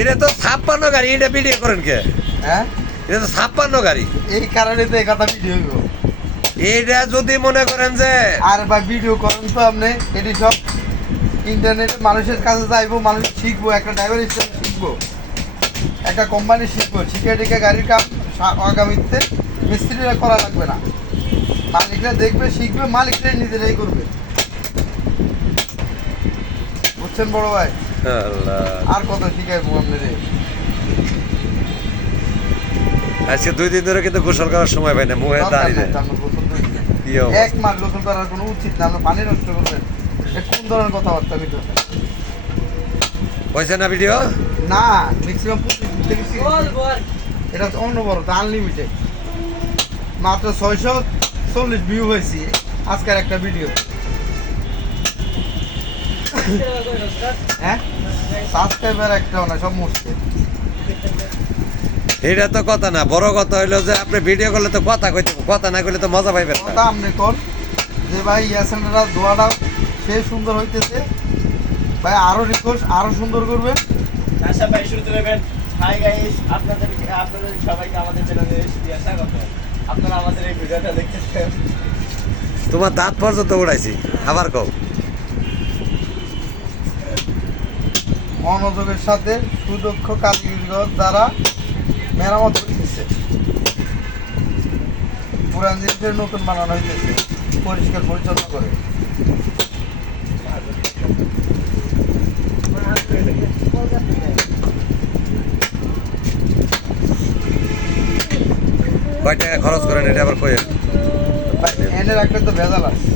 এটা তো 56 গাড়ি, এটা ভিডিও করেন কে? হ্যাঁ, এটা তো 56 গাড়ি। এই কারণে তো এই কথা ভিডিও হইব। এটা যদি মনে করেন যে আর ভাই ভিডিও করেন তো আপনি, এটি সব ইন্টারনেটে মানুষের কাছে যাইবো, মানুষ শিখবো, একটা ড্রাইভার হিসেবে শিখবো, একটা কোম্পানি শিখবো, শিখে টিকে গাড়ির কাম আগামীতে মিস্ত্রিরা করা লাগবে না, মালিকরা দেখবে, শিখবে, মালিকরাই নিজেরাই করবে। বুঝছেন বড় ভাই? আল্লাহ, আর কত শিখাইবো আপনাদের? আজকে 2 দিন ধরে কিন্তু গোসল করার সময় পাই না, মুখে দাঁড়িয়ে এক মাস গোসল করার কোনো উচিত না, আমরা পানি নষ্ট করবেন। কোন ধরনের কথাবার্তা ভিডিও? হয়েছে না ভিডিও? না, ম্যাক্সিমাম 25 এটা হচ্ছে অনবরত আনলিমিটেড। মাত্র 640 ভিউ হয়েছে আজকের একটা ভিডিও। হ্যাঁ, সাবস্ক্রাইবার একটাও না, সব মরছে। এটা তো কথা না, বড় কথা হইলো যে আপনি ভিডিও করলে তো কথা কইতে, কথা না কইলে তো মজা পাইবেন না। কথা আপনি কোন যে ভাই ইয়াসেনরা দোয়াটা সে সুন্দর হইতেছে, ভাই আরো রিকোয়েস্ট, আরো সুন্দর করবেন। আশা ভাই শুরু করবেন। হাই গাইস, আপনাদের সবাইকে আমাদের চ্যানেলে স্বাগত। আপনারা আমাদের এই ভিডিওটা দেখতেছেন। তোমার দাঁত পর্যন্ত উড়াইছি, আবার কও। মনোযোগের সাথে সুদক্ষ কারিগর দ্বারা মেরামত করতেছে, পুরান জিনিসের নতুন বানানো হইতেছে, পরিষ্কার পরিচ্ছন্ন করে। কয় টাকা খরচ করেন এটা আবার কই? এনে রাখলে তো ভেজাল আছে।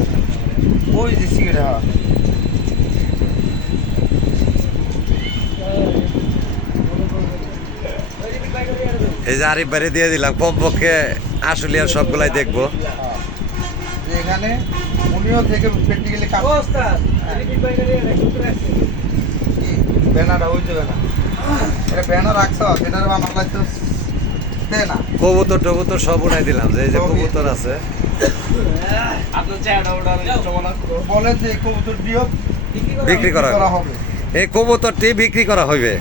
ওই যে সিগারেট হাওয়া এই যে আরিফ বাড়ি দিয়ে দিলাম, কমপক্ষে আশুলিয়ার সবগুলাই দেখবো। যে এখানে উনিও থেকে প্র্যাকটিক্যালি কাজ ব্যানারটা ওই যাবে না, এটা ব্যানার রাখছ, এটা আমার লাগতো দে না। কবুতর টবুতর সব উঠাই দিলাম, যে এই যে কবুতর আছে। আপনার চেহারা ওটা চমৎকার। বলে যে এই কবুতর দিও বিক্রি করা হবে। এই কবুতরটি বিক্রি করা হইবে।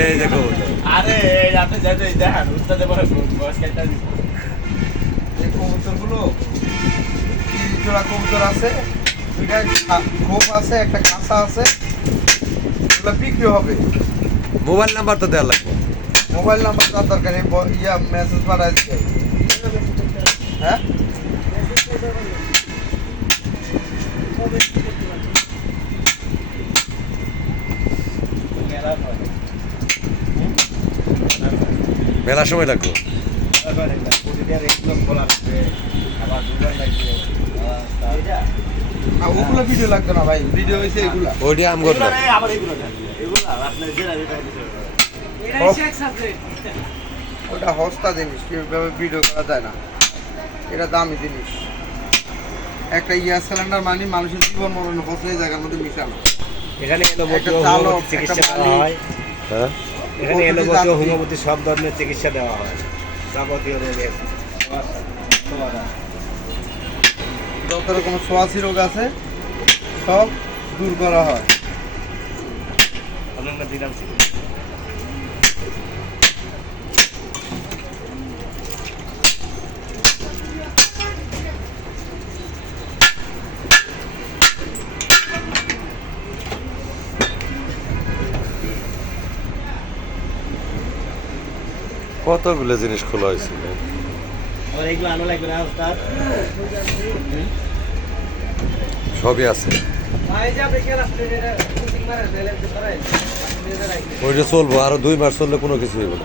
এই যে কবুতর, আরে এই আপনি যাইতে দেখেন উস্তাদে বলে বয়স কেটে দিব। এই কবুতরগুলো 30 জোড়া কবুতর আছে, দুইটা খোপ আছে, একটা কাঁচা আছে, এগুলো বিক্রি হবে। মোবাইল নাম্বার তো দেওয়া লাগবে। মোবাইল নাম্বার তার দরকার নেই, ইয়া মেসেজ পাঠাই দিতে। হ্যাঁ, মেলা সময় লাগবে। ওগুলো ভিডিও লাগতো না ভাই, ভিডিও হয়েছে এগুলা। ওইটি আম করলো। ওটা হস্তা জিনিস, কিভাবে ভিডিও করা যায় না, এটা দামি জিনিস। একটা গ্যাস সিলিন্ডার মানে মানুষের জীবন মরণ হচ্ছে এই জায়গার মধ্যে মিশানো। এখানে একটা চালক, একটা চিকিৎসা দেওয়া মালিক, হয়। হ্যাঁ, এখানে এলোপতি ও হোমিওপ্যাথি সব ধরনের চিকিৎসা দেওয়া হয়, যাবতীয় রোগের। যত রকম ছোঁয়াছি রোগ আছে সব দূর করা হয়। আমরা দিলাম কতগুলো জিনিস খোলা হয়েছিল। আর এগুলো আনো লাগবে না উস্তাদ। সবই আছে, ওইটা চলবো আরো 2 মাস চললে কোনো কিছু হইব না।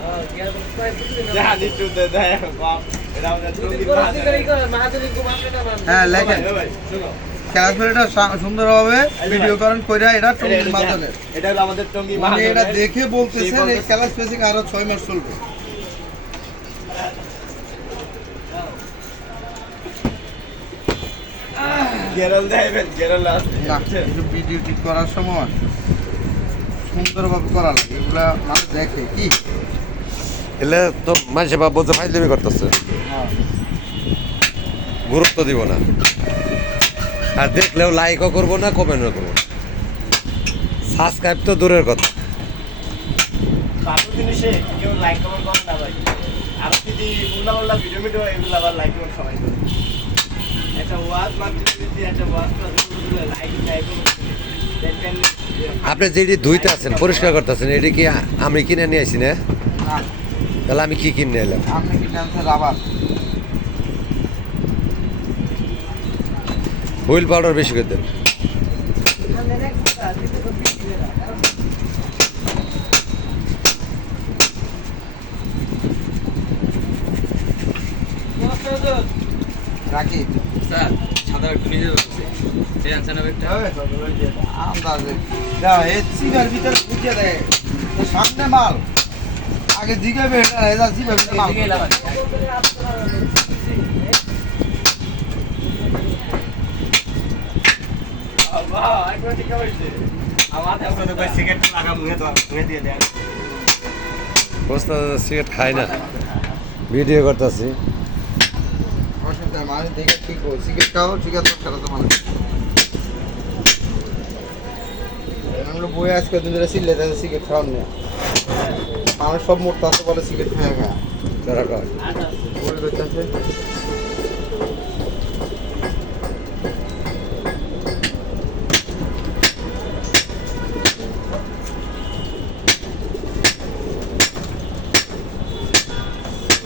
দেখা দিচ্ছু দে বাপ এটা আমাদের টঙ্গী হ্যাঁ, লেখেন ক্যালাসফেরিটা সুন্দরভাবে ভিডিও করেন কইরা, এটা টঙ্গীর মাধ্যমে। এটা হলো আমাদের টঙ্গী মানে এটা মহাজনের। দেখে বলতেছেন এই ক্যালাসফেসিং আরো 6 মাস চলবে। গেরল দেবেন, গেরল আছে। না, একটু ভিডিও ঠিক করার সময় সুন্দরভাবে করা লাগে, এগুলা মানুষ দেখে কি। এলে তো মানুষে ভাববো যে ফাইজলামি করতেছে, গুরুত্ব দিব না। আর দেখলেও লাইকও করবো না, কমেন্টও করবো। সাবস্ক্রাইব তো দূরের কথা। ফালতু জিনিসে কেউ লাইক কমেন্ট করে না ভাই। আর যদি উল্টা ভিডিও এগুলো আবার লাইক কমেন্ট সবাই করে। একটা ওয়াজ মাত্র যদি একটা ওয়াজ লাইক দেখেন। আপনি যেটি ধুইতে আছেন, পরিষ্কার করতেছেন, এটি কি আমি কিনে নিয়ে আসি না? না তাহলে আমি কি কিনে এলাম? আপনি কি জানছেন রাবার? হুইল পাউডার বেশি করে দেন। রাখি স্যার সাদা একটু নিজে বলছে এই আনছেন একটা আন্দাজে যা সিগার ভিতরে ঢুকিয়ে দেয় তো সামনে মাল আগে জিগাবে এটা এরা জিগাবে মাল এদিকে এলাম বাহ একবার ঠিক হয়েছে। আমার আপনাদের ভাই সিগারেট লাগা মুখে তো মুখে দিয়ে দেন। বস্তা সিগারেট খাই না, ভিডিও করতেছি। অসুবিধা মানুষ দেখে ঠিক হোক সিগারেট খাও ঠিক আছে খেলা তো মানুষ আমরা বই আজকে দিন ধরে সিলে যাচ্ছে সিগারেট খাওয়ার নেই মানুষ সব মোটতে আছে বলে সিগারেট খেয়ে গা যারা কয় বই করতেছে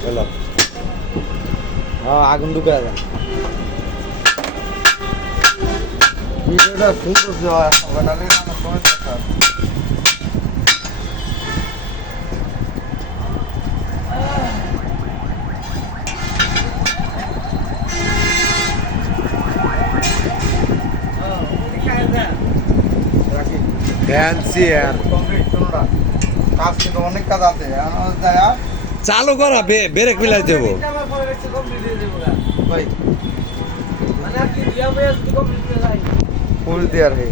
হ্যালো, হ্যাঁ আগুন ঢুকে যাবে ভিডিওটা সুন্দর দেওয়া হবে নাহলে আমার সময় দেখা রাখি ফ্যান্সি আর কমপ্লিট কোনোটা কাজ কিন্তু অনেক কাজ আছে আমার যায় চালু করা ব্রেক মিলাই দেবো। ভাই ফুল দেওয়ার হে